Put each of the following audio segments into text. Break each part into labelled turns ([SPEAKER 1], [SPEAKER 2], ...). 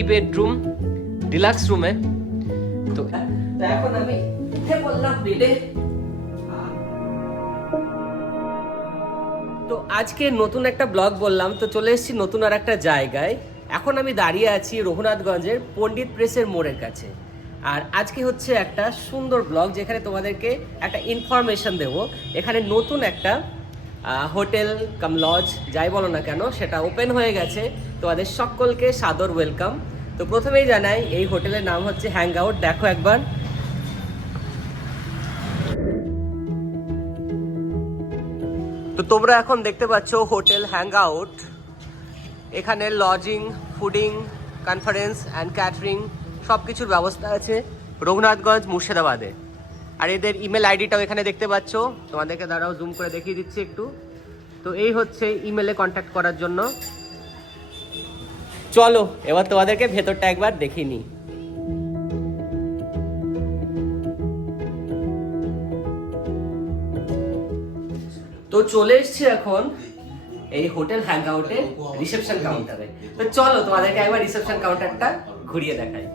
[SPEAKER 1] Three bedroom deluxe রুমে তো এখন আমি পড়লাম বেডে তো আজকে নতুন একটা ব্লগ বললাম, তো চলে এসেছি নতুন আর একটা জায়গায়। এখন আমি দাঁড়িয়ে আছি রঘুনাথগঞ্জের পণ্ডিত প্রেসের মোড়ের কাছে। আর আজকে হচ্ছে একটা সুন্দর ব্লগ যেখানে তোমাদেরকে একটা ইনফরমেশন দেব। এখানে নতুন একটা হোটেল কাম লজ যাই বলো না কেন, সেটা ওপেন হয়ে গেছে। তোমাদের সকলকে সাদর ওয়েলকাম তো প্রথমেই জানাই, এই হোটেলের নাম হচ্ছে হ্যাং আউট দেখো একবার। তো তোমরা এখন দেখতে পাচ্ছ হোটেল হ্যাং আউট এখানে lodging fooding conference and catering সব কিছুর ব্যবস্থা আছে রঘুনাথগঞ্জ মুর্শিদাবাদে। আর এদের ইমেল আইডিটাও এখানে দেখতে পাচ্ছ। তোমাদেরকে দাঁড়াও জুম করে দেখিয়ে দিচ্ছি একটু। তো এই হচ্ছে ইমেলে কন্ট্যাক্ট করার জন্য। চলো, এবার তোমাদেরকে ভেতরটা একবার দেখিয়ে নিই। তো চলে এসছি এখন এই হোটেল হ্যাং আউটে রিসেপশন কাউন্টারে। তো চলো, তোমাদেরকে একবার রিসেপশন কাউন্টারটা ঘুরিয়ে দেখাই।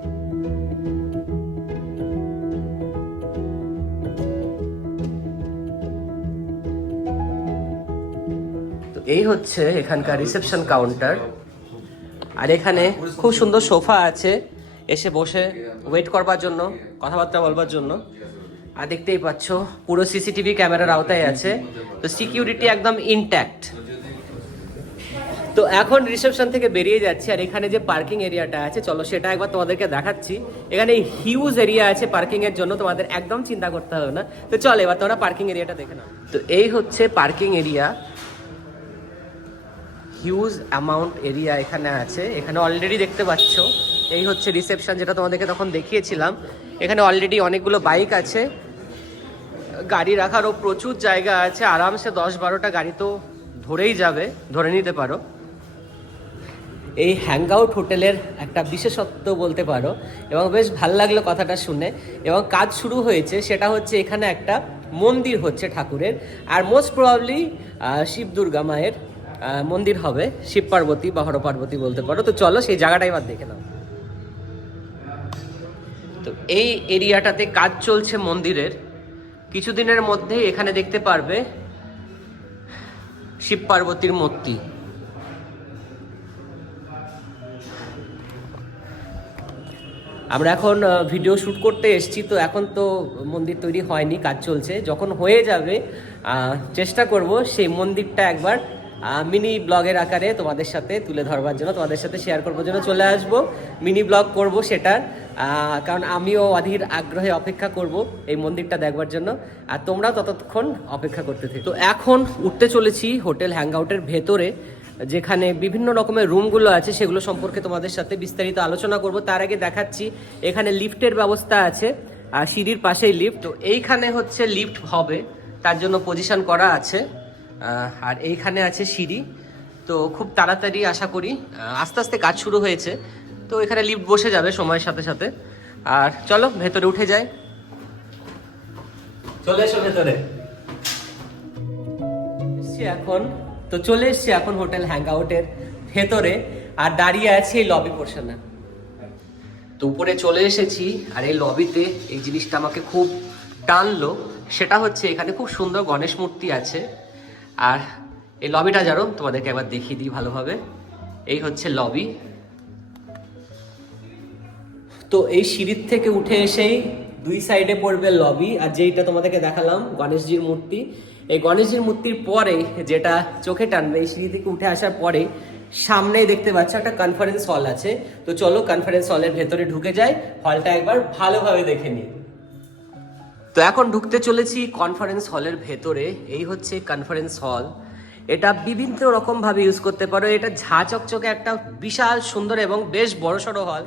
[SPEAKER 1] তো এই হচ্ছে এখানকার রিসেপশন কাউন্টার। আর এখানে খুব সুন্দর সোফা আছে। এসে বসে ওয়েট করবার জন্য, কথাবার্তা বলবার জন্য। আর দেখতেই পাচ্ছ, পুরো সিসিটিভি ক্যামেরার আওতায় আছে। তো সিকিউরিটি একদম ইনট্যাক্ট তো এখন রিসেপশন থেকে বেরিয়ে যাচ্ছি, আর এখানে যে পার্কিং এরিয়াটা আছে, চলো সেটা একবার তোমাদেরকে দেখাচ্ছি। এখানে হিউজ এরিয়া আছে পার্কিং এর জন্য, তোমাদের একদম চিন্তা করতে হবে না। তো চল এবার তোমরা পার্কিং এরিয়াটা দেখে নাও। তো এই হচ্ছে parking area huge amount area এখানে আছে। এখানে অলরেডি দেখতে পাচ্ছ। এই হচ্ছে রিসেপশন যেটা তোমাদেরকে তখন দেখিয়েছিলাম। এখানে অলরেডি অনেকগুলো বাইক আছে। গাড়ি রাখারও প্রচুর জায়গা আছে। আরামসে দশ বারোটা গাড়ি তো ধরেই যাবে। ধরে নিতে পারো। এই হ্যাংআউট হোটেলের একটা বিশেষত্ব বলতে পারো। এবং বেশ ভালো লাগল কথাটা শুনে। এবং কাজ শুরু হয়েছে। সেটা হচ্ছে এখানে একটা মন্দির হচ্ছে ঠাকুরের। আর মোস্ট প্রবাবলি শিব দুর্গা মায়ের মন্দির হবে, শিব পার্বতী বা হর পার্বতী বলতে পারো। তো চলো সেই জায়গাটাই এবার দেখে নাও। তো এই এরিয়াটাতে কাজ চলছে মন্দিরের। কিছুদিনের মধ্যে এখানে দেখতে পারবে শিব পার্বতীর মূর্তি। আমরা এখন ভিডিও শ্যুট করতে এসেছি, তো এখন তো মন্দির তৈরি হয়নি, কাজ চলছে। যখন হয়ে যাবে চেষ্টা করব সেই মন্দিরটা একবার মিনি ব্লগের আকারে তোমাদের সাথে তুলে ধরবার জন্য, তোমাদের সাথে শেয়ার করবার জন্য চলে আসব। মিনি ব্লগ করব সেটার কারণ আমিও অধীর আগ্রহে অপেক্ষা করব এই মন্দিরটা দেখবার জন্য, আর তোমরাও ততক্ষণ অপেক্ষা করতে থাকো। তো এখন উঠতে চলেছি হোটেল হ্যাংআউটের ভেতরে, যেখানে বিভিন্ন রকমের রুমগুলো আছে, সেগুলো সম্পর্কে তোমাদের সাথে বিস্তারিত আলোচনা করব। তার আগে দেখাচ্ছি, এখানে লিফটের ব্যবস্থা আছে আর সিঁড়ির পাশেই লিফট। তো এইখানে হচ্ছে লিফট হবে, তার জন্য পজিশন করা আছে। আর এইখানে আছে সিঁড়ি। তো খুব তাড়াতাড়ি আশা করি আস্তে আস্তে কাজ শুরু হয়েছে। তো এখানে লিফট বসে যাবে সময়ের সাথে সাথে। আর চলো ভেতরে উঠে যাই। চলে এসো ভেতরে। এখন। তো চলে এসছি এখন হোটেল হ্যাংআউটের ভেতরে আর দাঁড়িয়ে আছি এই লবি পোর্শনে তো উপরে চলে এসেছি আর এই লবিতে এই জিনিসটা আমাকে খুব টানলো। সেটা হচ্ছে এখানে খুব সুন্দর গণেশ মূর্তি আছে। আর এই লবিটা জানো, তোমাদেরকে একবার দেখিয়ে দিই ভালোভাবে। এই হচ্ছে লবি তো এই সিঁড়ির থেকে উঠে এসেই দুই সাইডে পড়বে লবি আর যেইটা তোমাদেরকে দেখালাম, গণেশজির মূর্তি। এই গণেশজির মূর্তির পরে যেটা চোখে টানবে, এই সিঁড়ি থেকে উঠে আসার পরে সামনেই দেখতে পাচ্ছ একটা কনফারেন্স হল আছে। তো চলো কনফারেন্স হলের ভেতরে ঢুকে যাই হলটা একবার ভালোভাবে দেখে নিই। তো এখন ঢুকতে চলেছি কনফারেন্স হলের ভেতরে। এই হচ্ছে কনফারেন্স হল এটা বিভিন্ন রকম ভাবে ইউজ করতে পারো। এটা ঝা চকচকে একটা বিশাল, সুন্দর এবং বেশ বড়সড় হল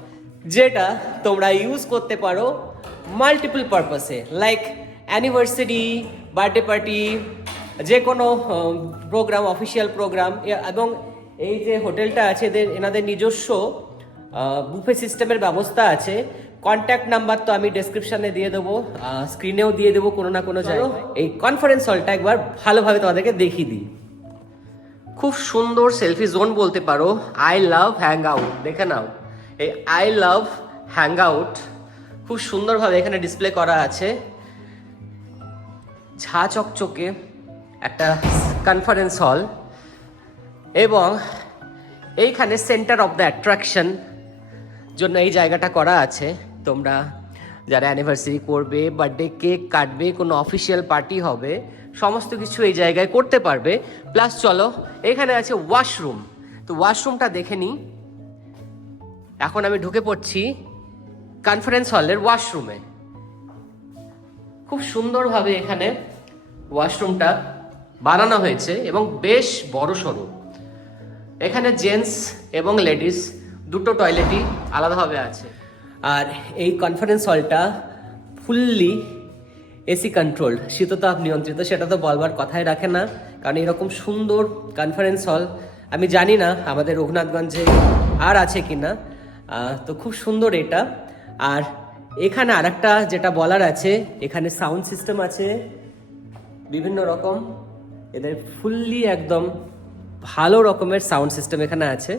[SPEAKER 1] যেটা তোমরা ইউজ করতে পারো মাল্টিপল পারপাসে লাইক অ্যানিভার্সারি বার্থডে পার্টি যে কোনো প্রোগ্রাম অফিসিয়াল প্রোগ্রাম এবং এই যে হোটেলটা আছে, এদের, এনাদের নিজস্ব বুফে সিস্টেমের ব্যবস্থা আছে। কন্ট্যাক্ট নাম্বার তো আমি ডেসক্রিপশনে দিয়ে দেবো স্ক্রিনেও দিয়ে দেবো কোনো না কোনো জায়গায়। এই কনফারেন্স হলটা একবার ভালোভাবে তোমাদেরকে দেখিয়ে দিই। খুব সুন্দর সেলফি জোন বলতে পারো। আই লাভ হ্যাং আউট দেখে নাও। এই আই লাভ হ্যাং আউট খুব সুন্দরভাবে এখানে ডিসপ্লে করা আছে। ঝা চকচকে একটা কনফারেন্স হল এবং এইখানে সেন্টার অফ দ্য অ্যাট্রাকশন জন্য এই জায়গাটা করা আছে। তোমরা যারা অ্যানিভার্সারি করবে বার্থডে কেক কাটবে, কোনো অফিসিয়াল পার্টি হবে, সমস্ত কিছু এই জায়গায় করতে পারবে। প্লাস চলো, এখানে আছে ওয়াশরুম তো ওয়াশরুমটা দেখে নিই এখন আমি ঢুকে পড়ছি কনফারেন্স হলের ওয়াশরুমে খুব সুন্দরভাবে এখানে ওয়াশরুমটা বানানো হয়েছে এবং বেশ বড় সড়ো। এখানে জেন্টস এবং লেডিস দুটো টয়লেটই আলাদাভাবে আছে। আর এই কনফারেন্স হলটা ফুললি এসি কন্ট্রোলড শীততাপ নিয়ন্ত্রিত, সেটা তো বলবার কথাই রাখে না। কারণ এরকম সুন্দর কনফারেন্স হল আমি জানি না আমাদের রঘুনাথগঞ্জে আর আছে কি না তো খুব সুন্দর এটা। আর এখানে আরেকটা যেটা বলার আছে, এখানে সাউন্ড সিস্টেম আছে, বিভিন্ন রকম। এদের ফুললি একদম ভালো রকমের সাউন্ড সিস্টেম এখানে আছে।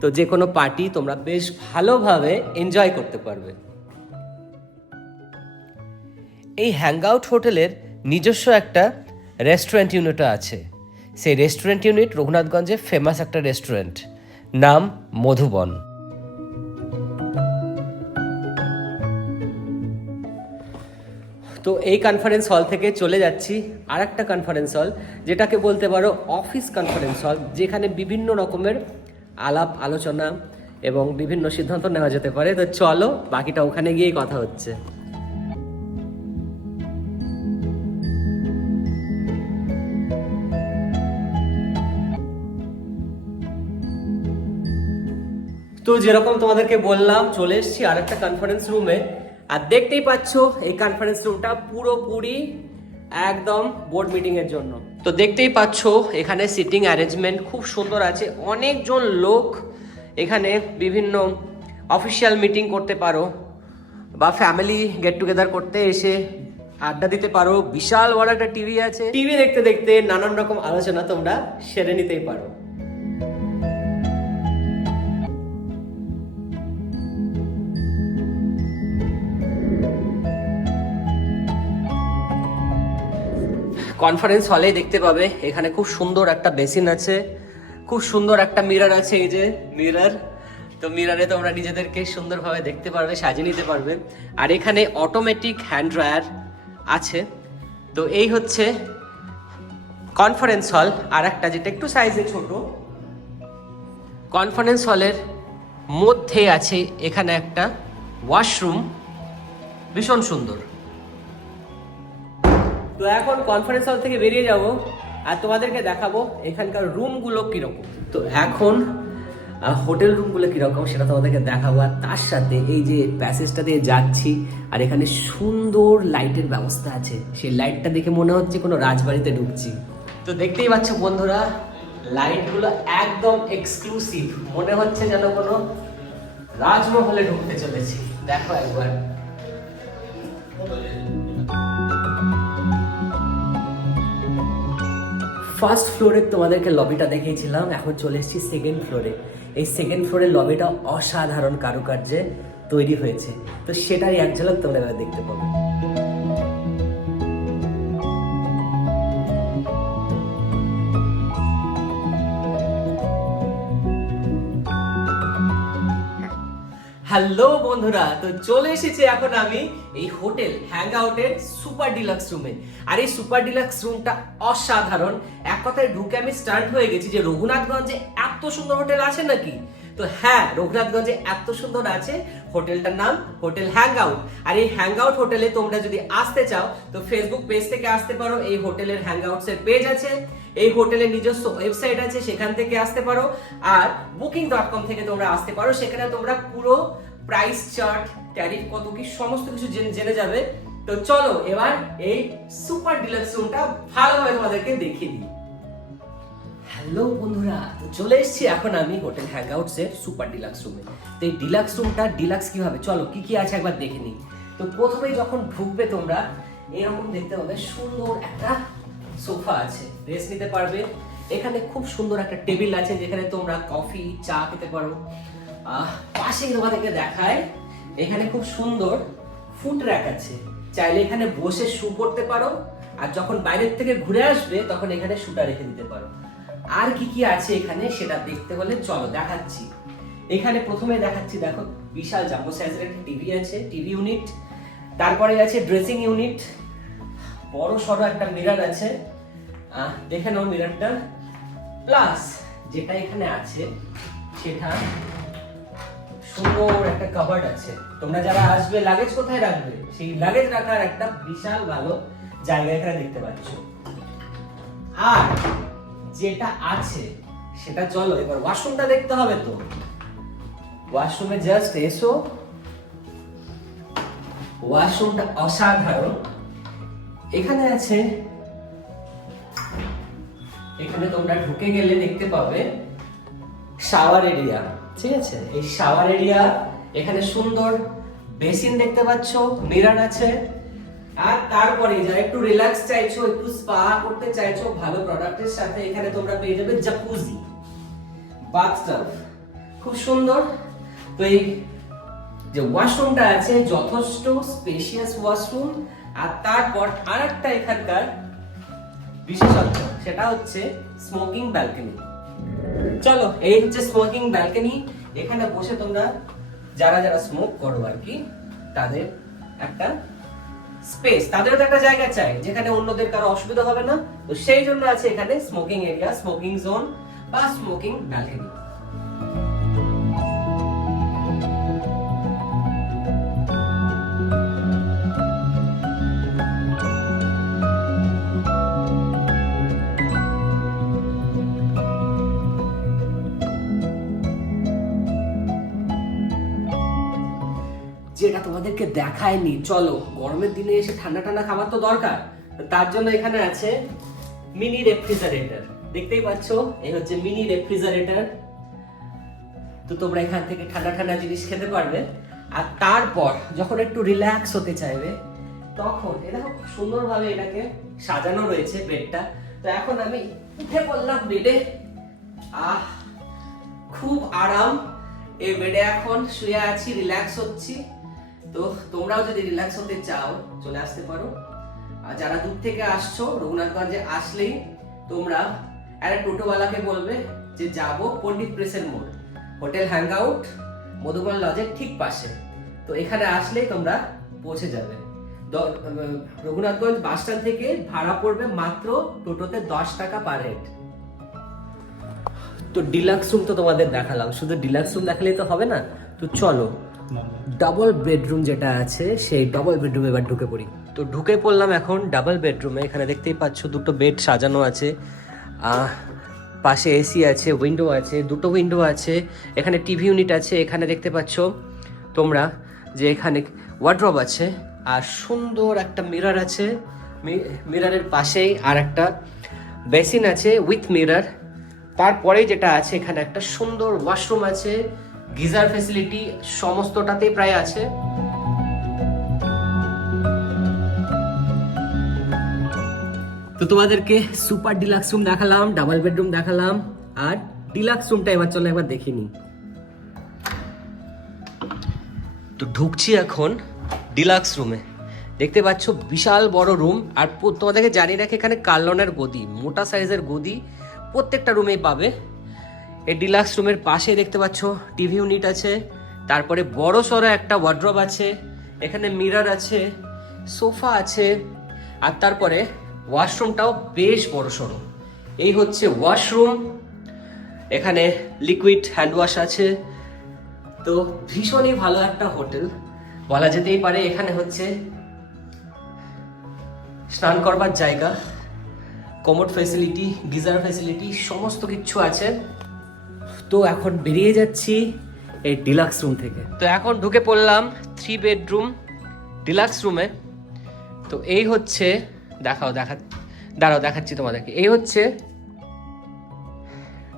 [SPEAKER 1] তো যে কোনো পার্টি তোমরা বেশ ভালোভাবে এনজয় করতে পারবে। এই হ্যাংআউট হোটেলের নিজস্ব একটা রেস্টুরেন্ট ইউনিটও আছে। সেই রেস্টুরেন্ট ইউনিট রঘুনাথগঞ্জে ফেমাস একটা রেস্টুরেন্ট নাম মধুবন। তো এই কনফারেন্স হল থেকে চলে যাচ্ছি আর একটা কনফারেন্স হল যেটাকে বলতে পারো অফিস কনফারেন্স হল যেখানে বিভিন্ন রকমের আলাপ, আলোচনা এবং বিভিন্ন সিদ্ধান্ত নেওয়া যেতে পারে। তো চলো, বাকিটা ওখানে গিয়েই কথা হচ্ছে। তো যেরকম তোমাদেরকে বললাম, চলে এসেছি আর একটা কনফারেন্স রুমে আর দেখতেই পাচ্ছ, এই কনফারেন্স রুমটা পুরোপুরি একদম বোর্ড মিটিং এর জন্য। তো দেখতেই পাচ্ছ এখানে সিটিং অ্যারেঞ্জমেন্ট খুব সুন্দর আছে। অনেকজন লোক এখানে বিভিন্ন অফিসিয়াল মিটিং করতে পারো বা ফ্যামিলি গেট টুগেদার করতে এসে আড্ডা দিতে পারো। বিশাল বড় একটা টিভি আছে। টিভি দেখতে দেখতে নানান রকম আলোচনা তোমরা সেরে নিতেই পারো। কনফারেন্স হলেই দেখতে পাবে। এখানে খুব সুন্দর একটা বেসিন আছে। খুব সুন্দর একটা মিরর আছে এই যে মিরর তো মিরারে তোমরা নিজেদেরকে সুন্দরভাবে দেখতে পারবে, সাজিয়ে নিতে পারবে। আর এখানে অটোমেটিক হ্যান্ড ড্রায়ার আছে। তো এই হচ্ছে কনফারেন্স হল আর একটা যেটা একটু সাইজে ছোট। কনফারেন্স হলের মধ্যে আছে এখানে একটা ওয়াশরুম ভীষণ সুন্দর। তো এখন কনফারেন্স হল থেকে বেরিয়ে যাব আর তোমাদেরকে দেখাবো এখানকার রুমগুলো কীরকম। তো এখন হোটেল রুমগুলো কীরকম সেটা তোমাদেরকে দেখাবো আর তার সাথে এই যে প্যাসেজটা দিয়ে যাচ্ছি আর এখানে সুন্দর লাইটের ব্যবস্থা আছে। সেই লাইটটা দেখে মনে হচ্ছে কোনো রাজবাড়িতে ঢুকছি। তো দেখতেই পাচ্ছ বন্ধুরা লাইটগুলো একদম এক্সক্লুসিভ মনে হচ্ছে যেন কোনো রাজমহলে ঢুকতে চলেছি। দেখো একবার। ফার্স্ট ফ্লোরে তোমাদেরকে লবিটা দেখিয়েছিলাম, এখন চলে এসেছি সেকেন্ড ফ্লোরে এই সেকেন্ড ফ্লোরের লবিটা অসাধারণ কারুকার্যে তৈরি হয়েছে। তো সেটারই এক ঝলক তোমরা এবার দেখতে পাবে। হ্যালো বন্ধুরা, তো চলে এসেছি এখন আমি এই হোটেল হ্যাং আউটের সুপার ডিলাক্স রুমে। আর এই সুপার ডিলাক্স রুমটা অসাধারণ। এক কথায় ঢুকে আমি স্টার্ট হয়ে গেছি যে রঘুনাথগঞ্জে এত সুন্দর হোটেল আছে নাকি? তো হ্যাঁ রঘুনাথগঞ্জে এত সুন্দর আছে হোটেলটার নাম হোটেল হ্যাং আউট আর এই হ্যাং আউট হোটেলে তোমরা যদি আসতে চাও, তো ফেসবুক পেজ থেকে আসতে পারো, এই হোটেলের হ্যাং এর পেজ আছে, এই হোটেলের নিজস্ব ওয়েবসাইট আছে, সেখান থেকে আসতে পারো। আর বুকিং ডট কম থেকে তোমরা আসতে পারো, সেখানে তোমরা পুরো প্রাইস চার্ট ট্যারিফ কত কি, সমস্ত কিছু জেনে যাবে। তো চলো, এবার এই সুপার ডিলাক্স রুমটা ভালোভাবে তোমাদেরকে দেখিয়ে দিই। হ্যালো বন্ধুরা, তো চলে এসেছি এখন আমি হোটেল হ্যাংআউটস এর সুপার ডিলাক্স রুমে তো এই ডিলাক্স রুমটা ডিলাক্স কীভাবে? চলো, কি কি আছে একবার দেখে নিই। তো প্রথমেই যখন ঢুকবে তোমরা, এরকম দেখতে পাবে সুন্দর একটা সোফা আছে। রেস্ট নিতে পারবে। এখানে খুব সুন্দর একটা টেবিল আছে যেখানে তোমরা কফি চা খেতে পারো। পাশেই তোমাদেরকে দেখায়, এখানে খুব সুন্দর ফুট র্যাক আছে। চাইলে এখানে বসে শু করতে পারো, আর যখন বাইরের থেকে ঘুরে আসবে, তখন এখানে শুটা রেখে দিতে পারো। আর কি কি আছে এখানে, সেটা দেখতে হলে চলো দেখাচ্ছি। এখানে প্রথমে দেখাচ্ছি, দেখো, বিশাল জাম্বো সাইজের একটা টিভি আছে টিভি ইউনিট তারপরে আছে ড্রেসিং ইউনিট বড় সড়ো একটা মিরর আছে। দেখে নাও মিররটা প্লাস যেটা এখানে আছে, সেটা সুন্দর একটা কাবার্ড আছে। তোমরা যারা আসবে লাগেজ কোথায় রাখবে? সেই লাগেজ রাখার একটা বিশাল ভালো জায়গা এখানে দেখতে পাচ্ছ। আর যেটা আছে, সেটা চলো, এবার ওয়াশরুমটা দেখতে হবে তো। ওয়াশরুমে জাস্ট এসো। ওয়াশরুমটা অসাধারণ। এখানে আছে, এখানে তোমরা ঢুকে গেলে দেখতে পাবে শাওয়ার এরিয়া ঠিক আছে? এই শাওয়ার এরিয়া এখানে সুন্দর বেসিন দেখতে পাচ্ছ মিরর আছে। আর তারপরে যারা একটু রিল্যাক্স চাইছো, একটু স্পা করতে চাইছো, ভালো প্রোডাক্টের সাথে এখানে তোমরা পেয়ে যাবে জাকুজি বাথটাব খুব সুন্দর। তো এই যে ওয়াশরুমটা আছে, যথেষ্ট স্পেশিয়াস ওয়াশরুম আর তারপর আরেকটা এখানকার বিশেষত্ব, সেটা হচ্ছে স্মোকিং ব্যালকনি চলো, এই হচ্ছে স্মোকিং ব্যালকনি এখানে বসে তোমরা যারা যারা স্মোক করো আর কি, তাদের একটা স্পেস তাদেরও তো একটা জায়গা চাই, যেখানে অন্যদের কারও অসুবিধা হবে না। তো সেই জন্য আছে এখানে স্মোকিং এরিয়া স্মোকিং জোন বা স্মোকিং ব্যালকনি যেটা তোমাদেরকে দেখায়নি। চলো, গরমের দিনে এসে ঠান্ডা ঠান্ডা খাবার তো দরকার। তার জন্য এখানে আছে মিনি রেফ্রিজারেটর দেখতেই পাচ্ছো, এই হচ্ছে মিনি রেফ্রিজারেটর তো তোমরা এখান থেকে ঠান্ডা ঠান্ডা জিনিস খেতে পারবে। আর তারপর, যখন একটু রিল্যাক্স হতে চাইবে, তখন, এ দেখো খুব সুন্দরভাবে এটাকে সাজানো রয়েছে বেডটা তো এখন আমি উঠে পড়লাম বেডে আহ, খুব আরাম। এই বেডে এখন শুয়ে আছি রিল্যাক্স হচ্ছি। তো তোমরাও যদি রিল্যাক্স হতে চাও, চলে আসতে পারো। আর যারা দূর থেকে আসছো, রঘুনাথগঞ্জে আসলেই তোমরা একটা টোটোওয়ালাকে বলবে যে যাব পণ্ডিত প্রেসের মোড়। হোটেল হ্যাংআউট মধুবন লজের ঠিক পাশে। তো এখানে আসলেই তোমরা পৌঁছে যাবে। রঘুনাথগঞ্জ বাস স্ট্যান্ড থেকে ভাড়া পড়বে মাত্র টোটোতে দশ টাকা পার হেড। তো ডিলাক্স রুম তো তোমাদের দেখালাম। শুধু ডিলাক্স রুম দেখালেই তো হবে না। তো চলো ডাবল বেডরুম যেটা আছে, সেই ডাবল বেডরুমে এবার ঢুকে পড়ি। তো ঢুকে পড়লাম এখন ডাবল বেডরুমে এখানে দেখতেই পাচ্ছ দুটো বেড সাজানো আছে। পাশে এসি আছে উইন্ডো আছে, দুটো উইন্ডো আছে। এখানে টিভি ইউনিট আছে, এখানে দেখতে পাচ্ছ তোমরা যে এখানে ওয়ার্ড্রপ আছে আর সুন্দর একটা মিরার আছে। মিরারের পাশেই আর একটা বেসিন আছে উইথ মিরার তারপরে যেটা আছে, এখানে একটা সুন্দর ওয়াশরুম আছে। গিজার ফেসিলিটি সমস্তটাতেই প্রায় আছে। তো তোমাদেরকে সুপার ডিলাক্স রুম দেখালাম, ডাবল বেডরুম দেখালাম, আর ডিলাক্স রুমটা এবার চলো একবার দেখে নিই। তো ঢুকছি এখন ডিলাক্স রুমে। দেখতে পাচ্ছ বিশাল বড় রুম, আর তোমাদেরকে জানিয়ে রাখি এখানে কার্লনের গদি, মোটা সাইজের গদি প্রত্যেকটা রুমেই পাবে। এই ডিলাক্স রুমের পাশে দেখতে পাচ্ছ টিভি ইউনিট আছে, তারপরে বড় সড়ো একটা ওয়ার্ড্রপ আছে, এখানে মিরার আছে, সোফা আছে, আর তারপরে ওয়াশরুমটাও বেশ বড় সড়ো। এই হচ্ছে ওয়াশরুম এখানে লিকুইড হ্যান্ড ওয়াশ আছে, তো ভীষণই ভালো একটা হোটেল। বলা যেতেই পারে এখানে হচ্ছে স্নান করবার জায়গা কমোড ফেসিলিটি গিজার ফেসিলিটি সমস্ত কিছু আছে। তো এখন বেরিয়ে যাচ্ছি এই ডিলাক্স রুম থেকে। তো এখন ঢুকে পড়লাম থ্রি বেডরুম ডিলাক্স রুমে তো এই হচ্ছে, দেখাও, দেখা, দাঁড়াও, দেখাচ্ছি তোমাদেরকে। এই হচ্ছে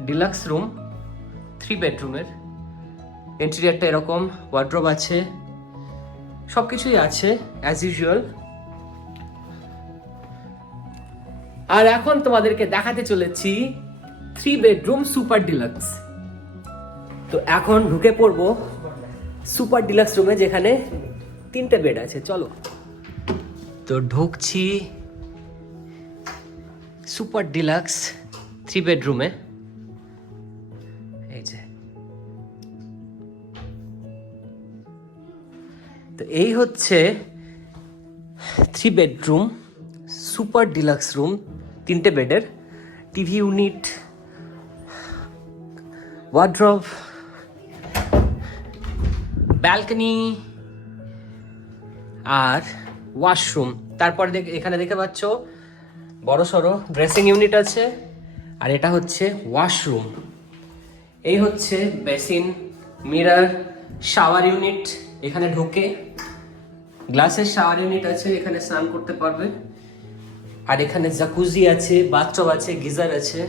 [SPEAKER 1] ডিলাক্স রুম থ্রি বেডরুমের ইন্টেরিয়ারটা এরকম ওয়ার্ড্রোব আছে সব কিছুই আছে অ্যাজ ইউজুয়াল আর এখন তোমাদেরকে দেখাতে চলেছি থ্রি বেডরুম সুপার ডিলাক্স তো এখন ঢুকে পড়ব সুপার ডিলাক্স রুমে, যেখানে তিনটে বেড আছে। চলো। তো ঢুকছি সুপার ডিলাক্স থ্রি বেডরুমে এই যে। তো এই হচ্ছে three bedroom super deluxe room, তিনটে বেডের। টিভি ইউনিট ওয়ার্ড্রব ব্যালকনি আর ওয়াশরুম তারপর এখানে দেখতে পাচ্ছ, বড় সড়ো ড্রেসিং ইউনিট আছে, আর এটা হচ্ছে ওয়াশরুম এই হচ্ছে বেসিন মিরার শাওয়ার ইউনিট এখানে ঢোকে গ্লাসের শাওয়ার ইউনিট আছে, এখানে স্নান করতে পারবে। আর এখানে জাকুজি আছে বাথটব আছে, গিজার আছে।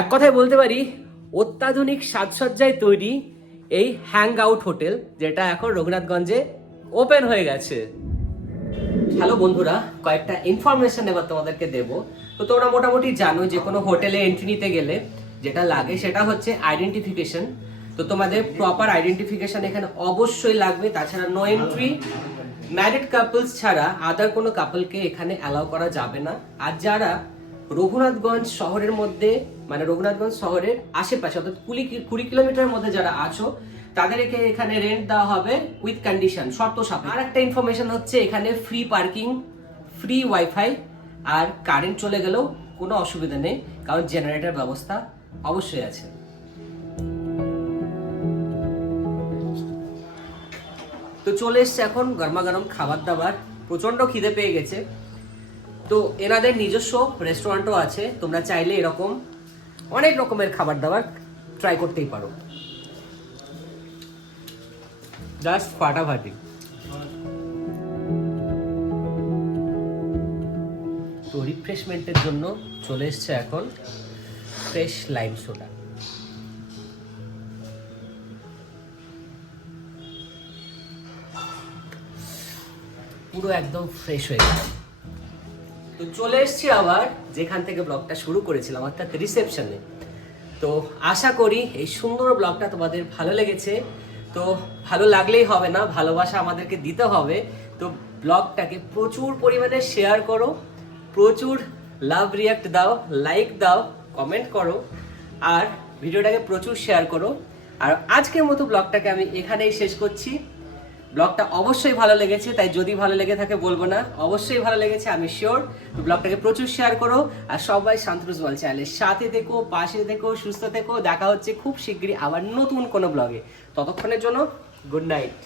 [SPEAKER 1] এক কথায় বলতে পারি, অত্যাধুনিক সাজসজ্জায় তৈরি এই হ্যাং আউট হোটেল যেটা এখন রঘুনাথগঞ্জে ওপেন হয়ে গেছে। হ্যালো বন্ধুরা, কয়েকটা ইনফরমেশন এবার তোমাদেরকে দেব। তো তোমরা মোটামুটি জানো যে কোনো হোটেলে এন্ট্রি নিতে গেলে যেটা লাগে সেটা হচ্ছে আইডেন্টিফিকেশন তো তোমাদের প্রপার আইডেন্টিফিকেশন এখানে অবশ্যই লাগবে। তাছাড়া নো এন্ট্রি ম্যারিড কাপলস ছাড়া আদার কোনো কাপলকে এখানে অ্যালাউ করা যাবে না। আর যারা রঘুনাথগঞ্জ শহরের মধ্যে মানে রঘুনাথগঞ্জ শহরের আশেপাশে, অর্থাৎ কুড়ি কুড়ি কিলোমিটারের মধ্যে যারা আছো, তাদেরকে এখানে রেন্ট দেওয়া হবে উইথ কন্ডিশন শর্ত সাপেক্ষে। আর একটা ইনফরমেশন হচ্ছে এখানে ফ্রি পার্কিং ফ্রি ওয়াইফাই আর কারেন্ট চলে গেলেও কোনো অসুবিধা নেই, কারণ জেনারেটর ব্যবস্থা অবশ্যই আছে। তো চলে এসছে এখন গরমা গরম খাবার দাবার প্রচণ্ড খিদে পেয়ে গেছে। তো এনাদের নিজস্ব রেস্টুরেন্টও আছে, তোমরা চাইলে এরকম অনেক রকমের খাবার দাবার ট্রাই করতেই পারো। জাস্ট ফাটাফাটি। তো রিফ্রেশমেন্টের জন্য চলে এসছে এখন ফ্রেশ লাইম সোডা পুরো একদম ফ্রেশ হয়ে গেল তো চলে এসেছি আবার, যেখান থেকে ব্লগটা শুরু করেছিলাম, অর্থাৎ রিসেপশনে তো আশা করি এই সুন্দর ব্লগটা তোমাদের ভালো লেগেছে। তো ভালো লাগলেই হবে না, ভালোবাসা আমাদেরকে দিতে হবে। তো ব্লগটাকে প্রচুর পরিমাণে শেয়ার করো, প্রচুর লাভ রিয়াক্ট দাও লাইক দাও কমেন্ট করো, আর ভিডিওটাকে প্রচুর শেয়ার করো। আর আজকের মতো ব্লগটাকে আমি এখানেই শেষ করছি। ব্লগটা অবশ্যই ভালো লেগেছে, তাই যদি ভালো লেগে থাকে বলব না। অবশ্যই ভালো লেগেছে, আমি শিওর তো ব্লগটাকে প্রচুর শেয়ার করো, আর সবাই শান্তরুজ বল চ্যানেলের সাথে থেকো, পাশে থেকো, সুস্থ থেকো, দেখা হচ্ছে খুব শীঘ্রই আবার নতুন কোনো ব্লগে ততক্ষণের জন্য গুড নাইট